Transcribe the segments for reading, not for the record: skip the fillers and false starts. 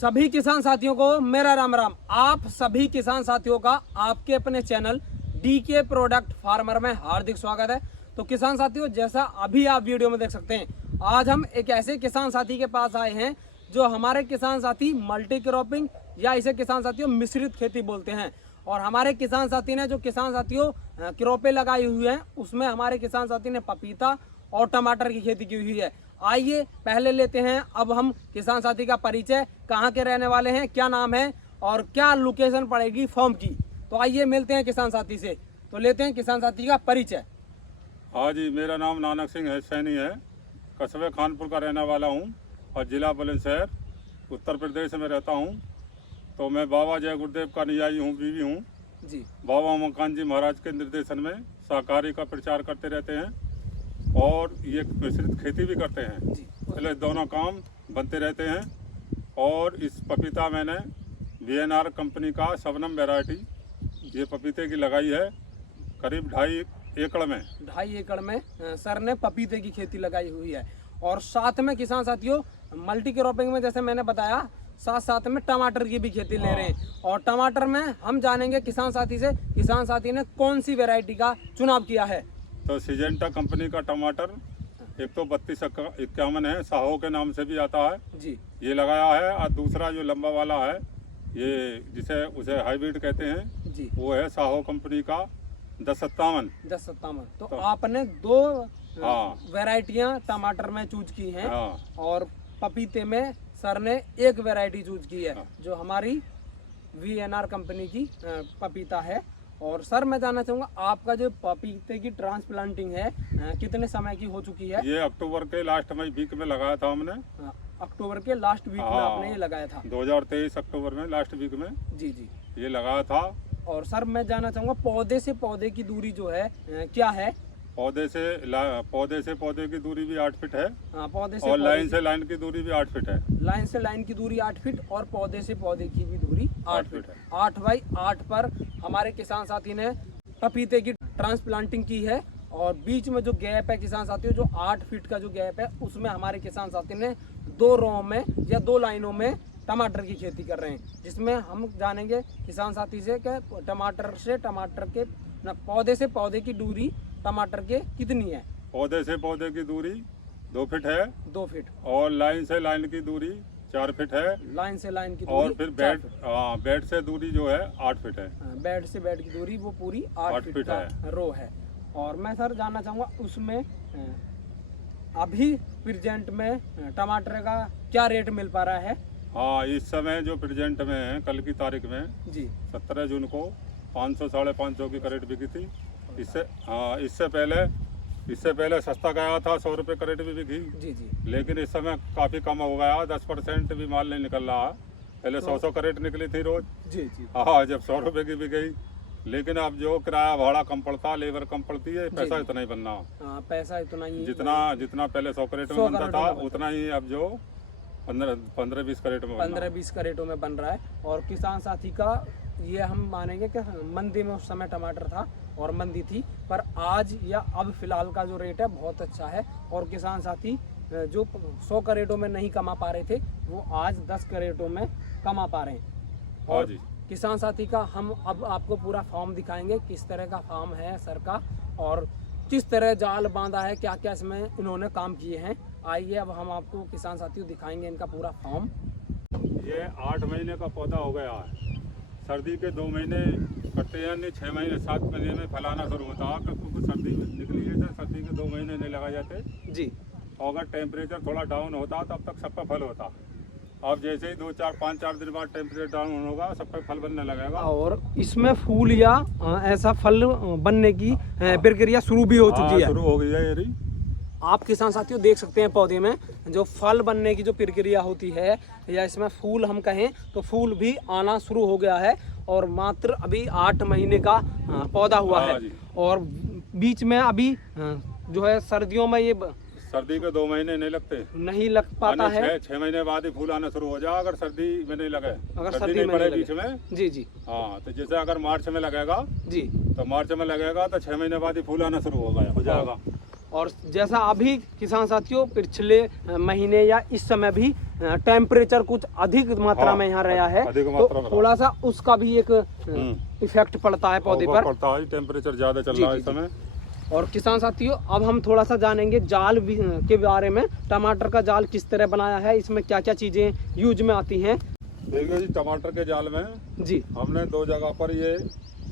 सभी किसान साथियों को मेरा राम राम। आप सभी किसान साथियों का आपके अपने चैनल डीके प्रोडक्ट फार्मर में हार्दिक स्वागत है। तो किसान साथियों, जैसा अभी आप वीडियो में देख सकते हैं, आज हम एक ऐसे किसान साथी के पास आए हैं जो हमारे किसान साथी मल्टी क्रॉपिंग या इसे किसान साथियों मिश्रित खेती बोलते हैं। और हमारे किसान साथी ने जो किसान साथियों क्रॉपें लगाई हुई हैं, उसमें हमारे किसान साथी ने पपीता और टमाटर की खेती की हुई है। आइए पहले लेते हैं अब हम किसान साथी का परिचय, कहाँ के रहने वाले हैं, क्या नाम है और क्या लोकेशन पड़ेगी फॉर्म की। तो आइए मिलते हैं किसान साथी से। तो लेते हैं किसान साथी का परिचय। हाँ जी, मेरा नाम नानक सिंह सैनी है। कस्बे खानपुर का रहने वाला हूँ और ज़िला बुलंदशहर उत्तर प्रदेश में रहता हूँ। तो मैं बाबा जय गुरुदेव का अनुयायी हूँ, बीवी हूँ जी। बाबा उमाकांत जी महाराज के निर्देशन में सहकारी का प्रचार करते रहते हैं और ये मिश्रित खेती भी करते हैं। जी। पहले दोनों काम बनते रहते हैं। और इस पपीता मैंने VNR कंपनी का शबनम वैरायटी ये पपीते की लगाई है करीब 2.5 एकड़ में। 2.5 एकड़ में सर ने पपीते की खेती लगाई हुई है। और साथ में किसान साथियों मल्टी क्रॉपिंग में जैसे मैंने बताया, साथ साथ में टमाटर की भी खेती ले रहे हैं। और टमाटर में हम जानेंगे किसान साथी से, किसान साथी ने कौन सी वैरायटी का चुनाव किया है। तो सिजेंटा कंपनी का टमाटर एक तो 3251 है, साहो के नाम से भी आता है जी। ये लगाया है। और दूसरा जो लंबा वाला है ये जिसे उसे हाइब्रिड कहते हैं जी, वो है साहो कंपनी का 1057। 1057। तो आपने दो हाँ। वैरायटियां टमाटर में चूज की हैं। हाँ। और पपीते में सर ने एक वैरायटी चूज की है, हाँ। जो हमारी VNR कंपनी की पपीता है। और सर मैं जानना चाहूँगा, आपका जो पपीते की ट्रांसप्लांटिंग है कितने समय की हो चुकी है। ये अक्टूबर के लास्ट में वीक में लगाया था हमने। अक्टूबर के लास्ट वीक में हाँ। आपने ये लगाया था। 2023 अक्टूबर में लास्ट वीक में जी जी। ये लगाया था। और सर मैं जानना चाहूँगा, पौधे से पौधे की दूरी जो है क्या है। पौधे से पौधे की दूरी भी 8 फीट है। हाँ, पौधे से और पौधे लाइन से लाइन की दूरी भी 8 फीट है। लाइन से लाइन की दूरी 8 फीट और पौधे से पौधे की भी दूरी 8 फीट है। 8 बाई 8 पर हमारे किसान साथी ने पपीते की ट्रांसप्लांटिंग की है। और बीच में जो गैप है किसान साथियों, जो 8 फीट का जो गैप है, उसमें हमारे किसान साथी ने 2 रो में या 2 लाइनों में टमाटर की खेती कर रहे हैं। जिसमें हम जानेंगे किसान साथी से कि टमाटर के पौधे से पौधे की दूरी टमाटर के कितनी है। पौधे से पौधे की दूरी 2 फीट है। 2 फीट। और लाइन से लाइन की दूरी 4 फीट है। लाइन से लाइन की दूरी और फिर बेड से दूरी जो है 8 फीट है। बेड से बेड की दूरी वो पूरी 8 फीट का रो है। और मैं सर जानना चाहूँगा, उसमें अभी प्रेजेंट में टमाटर का क्या रेट मिल पा रहा है। हाँ, इस समय जो प्रेजेंट में है, कल की तारीख में जी 17 जून को 500 साढ़े 500 की करेट बिकी थी। इससे पहले सस्ता गया था, 100 रुपये करेट भी बिकी। जी जी। लेकिन इस समय काफ़ी कम हो गया, 10% भी माल नहीं निकल रहा है। पहले 100 करेट निकली थी रोज। जी जी। हाँ, जब 100 रुपये की भी गई। लेकिन अब जो किराया भाड़ा कम पड़ता, लेबर कम पड़ती है, पैसा इतना ही बनना। हाँ, पैसा इतना ही जितना पहले 100 करेट में बनता था, उतना ही अब जो 15-20 करेट में 15-20 करेटों में बन रहा है। और किसान साथी का ये हम मानेंगे कि मंदी में उस समय टमाटर था और मंदी थी, पर आज या अब फिलहाल का जो रेट है बहुत अच्छा है। और किसान साथी जो 100 करेटों में नहीं कमा पा रहे थे, वो आज 10 करेटों में कमा पा रहे हैं। और जी। किसान साथी का हम अब आपको पूरा फार्म दिखाएंगे, किस तरह का फार्म है सर का और किस तरह जाल बांधा है, क्या क्या इसमें इन्होंने काम किए हैं। आइए अब हम आपको किसान साथियों दिखाएंगे इनका पूरा फार्म। ये 8 महीने का पौधा हो गया है। सर्दी के 2 महीने कटते हैं, नहीं 6 महीने 7 महीने में फलाना शुरू होता है, क्योंकि सर्दी निकली है। सर्दी के 2 महीने नहीं लगाए जाते जी। और अगर टेम्परेचर थोड़ा डाउन होता तब तक सबका फल होता। अब जैसे ही 2-4-5-4 दिन बाद टेम्परेचर डाउन होगा, सब पे फल बनने लगेगा। और इसमें फूल या ऐसा फल बनने की प्रक्रिया शुरू भी हो चुकी है। शुरू हो गई है ये। आप किसान साथियों देख सकते हैं पौधे में जो फल बनने की जो प्रक्रिया होती है, या इसमें फूल हम कहें तो फूल भी आना शुरू हो गया है। और मात्र अभी 8 महीने का पौधा हुआ है। और बीच में अभी जो है सर्दियों में ये सर्दी के 2 महीने नहीं लगते, नहीं लग पाता है। 6 महीने बाद ही फूल आना शुरू हो जाए, अगर सर्दी में नहीं लगे, अगर सर्दी नहीं में पड़े नहीं बीच में। जी जी। हाँ, तो जैसे अगर मार्च में लगेगा जी, तो मार्च में लगेगा तो 6 महीने बाद ही फूल आना शुरू हो जाएगा। और जैसा अभी किसान साथियों पिछले महीने या इस समय भी टेम्परेचर कुछ अधिक मात्रा में यहाँ रहा है, तो थोड़ा सा उसका भी एक इफेक्ट पड़ता है पौधे पर। पड़ता है, टेम्परेचर ज़्यादा चल रहा है इस समय। और किसान साथियों अब हम थोड़ा सा जानेंगे जाल के बारे में। टमाटर का जाल किस तरह बनाया है, इसमें क्या क्या चीज़ें यूज में आती हैं। देखिए जी, टमाटर के जाल में जी हमने 2 जगह पर ये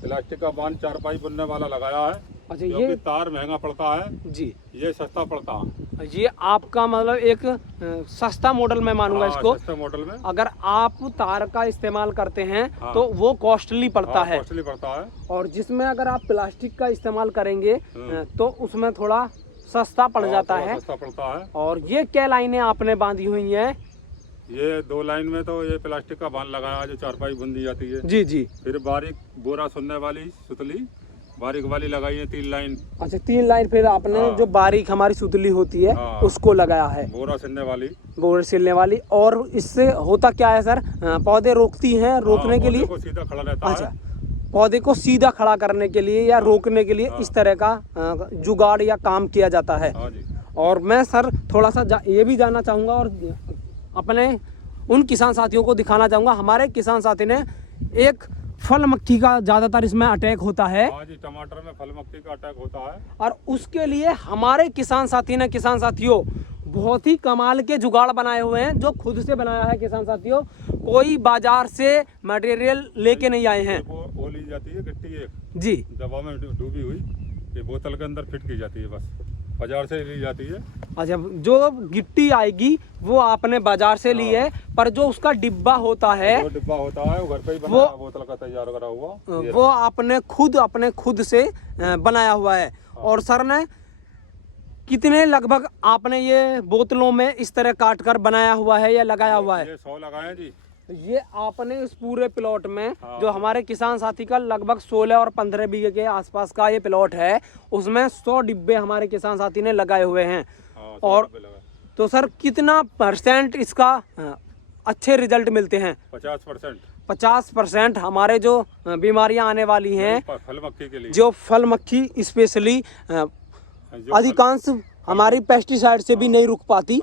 प्लास्टिक का बांध चारपाई बुनने वाला लगाया है। अच्छा, ये तार महंगा पड़ता है जी, ये सस्ता पड़ता है। ये आपका मतलब एक सस्ता मॉडल मैं मानूंगा इसको। सस्ता मॉडल में अगर आप तार का इस्तेमाल करते हैं तो वो कॉस्टली पड़ता है। कॉस्टली पड़ता है। और जिसमें अगर आप प्लास्टिक का इस्तेमाल करेंगे तो उसमें थोड़ा सस्ता पड़ जाता है। सस्ता पड़ता है। और ये क्या लाइनें आपने बांधी हुई हैं? ये 2 लाइन में तो ये प्लास्टिक का बांध लगाया है जो चारपाई बुन दी जाती है। जी जी। फिर बारीक बोरा सुनने वाली सुतली बारीक वाली लगाई है 3 लाइन। अच्छा, 3 लाइन फिर आपने जो बारीक हमारी सुतली होती है उसको लगाया है, बोरा सिलने वाली। बोरा सिलने वाली। और इससे होता क्या है सर, पौधे रोकती हैं, रोकने के लिए सीधा खड़ा रहता है। पौधे को सीधा खड़ा करने के लिए या रोकने के लिए इस तरह का जुगाड़ या काम किया जाता है। और मैं सर थोड़ा सा ये भी जानना चाहूँगा और अपने उन किसान साथियों को दिखाना चाहूँगा। हमारे किसान साथी ने एक फल मक्खी का ज़्यादातर इसमें अटैक होता है। हाँ जी, टमाटर में फल मक्खी का अटैक होता है। और उसके लिए हमारे किसान साथियों बहुत ही कमाल के जुगाड़ बनाए हुए हैं, जो खुद से बनाया है किसान साथियों। कोई बाजार से मटेरियल लेके नहीं आए हैं। वो ली जाती है गिट्टी एक जी, दवा में डूबी हुई, ये बोतल के अंदर फिट की जाती है, बस बाजार से ली जाती है। अच्छा, जो गिट्टी आएगी वो आपने बाजार से ली है, पर जो उसका डिब्बा होता है वो डिब्बा होता है वो घर पे ही बनाया, बोतल का तैयार करा हुआ, वो आपने खुद से बनाया हुआ है। और सर ने कितने लगभग आपने ये बोतलों में इस तरह काट कर बनाया हुआ है या लगाया हुआ है? ये 100 लगाए जी। ये आपने इस पूरे प्लॉट में जो हमारे किसान साथी का लगभग 16 और 15 बीघे के आसपास का ये प्लॉट है, उसमें 100 डिब्बे हमारे किसान साथी ने लगाए हुए हैं। और तो सर कितना % इसका अच्छे रिजल्ट मिलते हैं? 50% हमारे जो बीमारियां आने वाली हैं फल मक्खी के लिए, जो फल मक्खी स्पेशली अधिकांश हमारी पेस्टिसाइड से भी नहीं रुक पाती,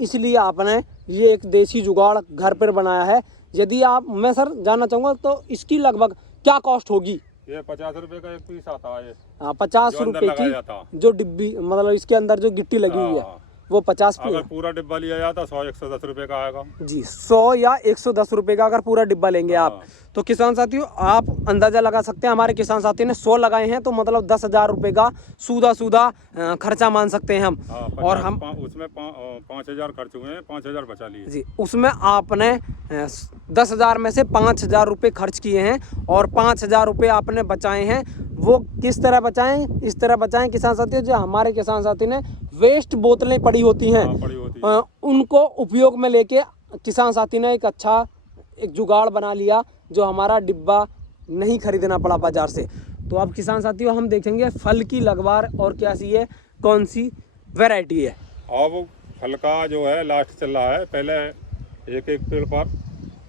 इसलिए आपने ये एक देसी जुगाड़ घर पर बनाया है। यदि आप, मैं सर जानना चाहूँगा तो इसकी लगभग क्या कॉस्ट होगी? ये 50 रुपए का एक पीस आता है। 50 रुपए की जो डिब्बी, मतलब इसके अंदर जो गिट्टी लगी हुई है वो 50 पीस। अगर पूरा डिब्बा लिया जाता 100-110 रुपए का आएगा जी। 100 या 110 रुपए का अगर पूरा डिब्बा लेंगे आप, तो किसान साथियों आप अंदाजा लगा सकते हैं। हमारे किसान साथी ने 100 लगाए हैं तो मतलब 10,000 रुपए का सूदा खर्चा मान सकते हैं हम। और हम उसमें 5,000 खर्च हुए हैं, 5,000 बचा लिए जी। उसमें आपने 10,000 में से 5,000 रुपये खर्च किए हैं और 5,000 रुपये आपने बचाए हैं। वो किस तरह बचाएं? इस तरह बचाएं किसान साथियों, जो हमारे किसान साथी ने वेस्ट बोतलें पड़ी होती हैं उनको उपयोग में लेके किसान साथी ने एक अच्छा एक जुगाड़ बना लिया, जो हमारा डिब्बा नहीं खरीदना पड़ा बाजार से। तो अब किसान साथियों हम देखेंगे फल की लगवार और कैसी है, कौन सी वैरायटी है। अब फल का जो है लास्ट चल रहा है। पहले एक पेड़ पर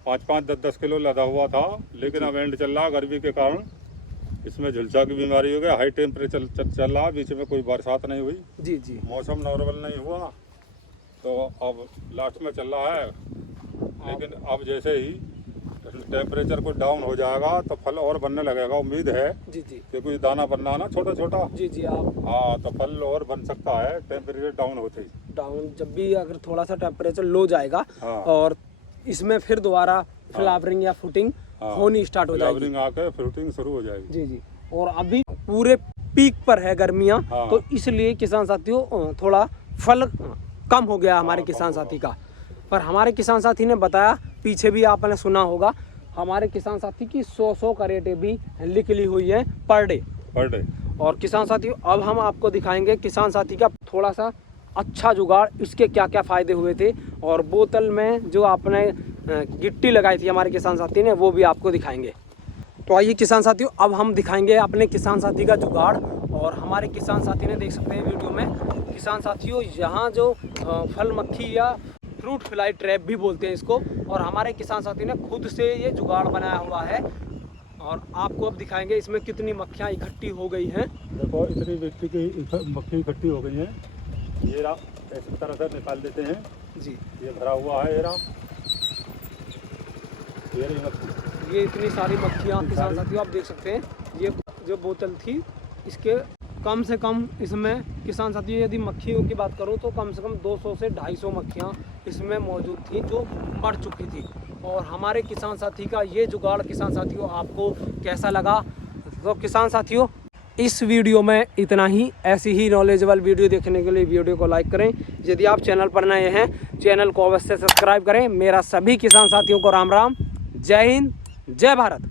5-5, 10-10 किलो लदा हुआ था, लेकिन अब एंड चल रहा गर्मी के कारण इसमें झुलसा की बीमारी हो गया। हाई टेम्परेचर चल रहा, बीच में कोई बरसात नहीं हुई जी जी, मौसम नॉर्मल नहीं हुआ, तो अब लास्ट में चल रहा है। लेकिन अब जैसे ही टेम्परेचर को डाउन हो जाएगा तो फल और बनने लगेगा। उम्मीद है जी जी कि कुछ दाना बनना ना छोटा छोटा। जी जी आप तो फल और बन सकता है टेम्परेचर डाउन होते ही। डाउन जब भी अगर थोड़ा सा टेम्परेचर लो जाएगा और इसमें फिर दोबारा फ्लावरिंग या फ्रूटिंग होनी स्टार्ट हो जाएगी। फ्लावरिंग आके फ्रूटिंग शुरू हो जाएगी। जी जी। और अभी पूरे पीक पर है गर्मियाँ, तो इसलिए किसान साथियों थोड़ा फल कम हो गया हमारे किसान साथी का। पर हमारे किसान साथी ने बताया, पीछे भी आपने सुना होगा, हमारे किसान साथी की 100 करेटें भी लिख ली हुई हैं पर डे। और किसान साथियों अब हम आपको दिखाएंगे किसान साथी का थोड़ा सा अच्छा जुगाड़, इसके क्या क्या फ़ायदे हुए थे, और बोतल में जो आपने गिट्टी लगाई थी हमारे किसान साथी ने वो भी आपको दिखाएंगे। तो आइए किसान साथियों अब हम दिखाएंगे अपने किसान साथी का जुगाड़। और हमारे किसान साथी ने देख सकते हैं वीडियो में, किसान साथियों यहाँ जो फल मक्खी या फ्रूट फ्लाई ट्रैप भी बोलते हैं इसको, और हमारे किसान साथी ने खुद से ये जुगाड़ बनाया हुआ है। और आपको अब दिखाएंगे इसमें कितनी मक्खियाँ इकट्ठी हो गई हैं। देखो इतनी मिट्टी की मक्खी इकट्ठी हो गई है। ये रहा, इस तरह से निकाल देते हैं जी। ये भरा हुआ है, ये रहा, ये रही मक्खी। ये इतनी सारी मक्खियाँ किसान साथियों आप देख सकते हैं। ये जो बोतल थी इसके कम से कम इसमें किसान साथियों यदि मक्खियों की बात करूं तो कम से कम 200 से 250 मक्खियाँ इसमें मौजूद थी जो मर चुकी थी। और हमारे किसान साथी का ये जुगाड़ किसान साथियों आपको कैसा लगा? तो किसान साथियों इस वीडियो में इतना ही। ऐसी ही नॉलेजेबल वीडियो देखने के लिए वीडियो को लाइक करें। यदि आप चैनल पर नए हैं चैनल को अवश्य सब्सक्राइब करें। मेरा सभी किसान साथियों को राम राम, जय हिंद, जय भारत।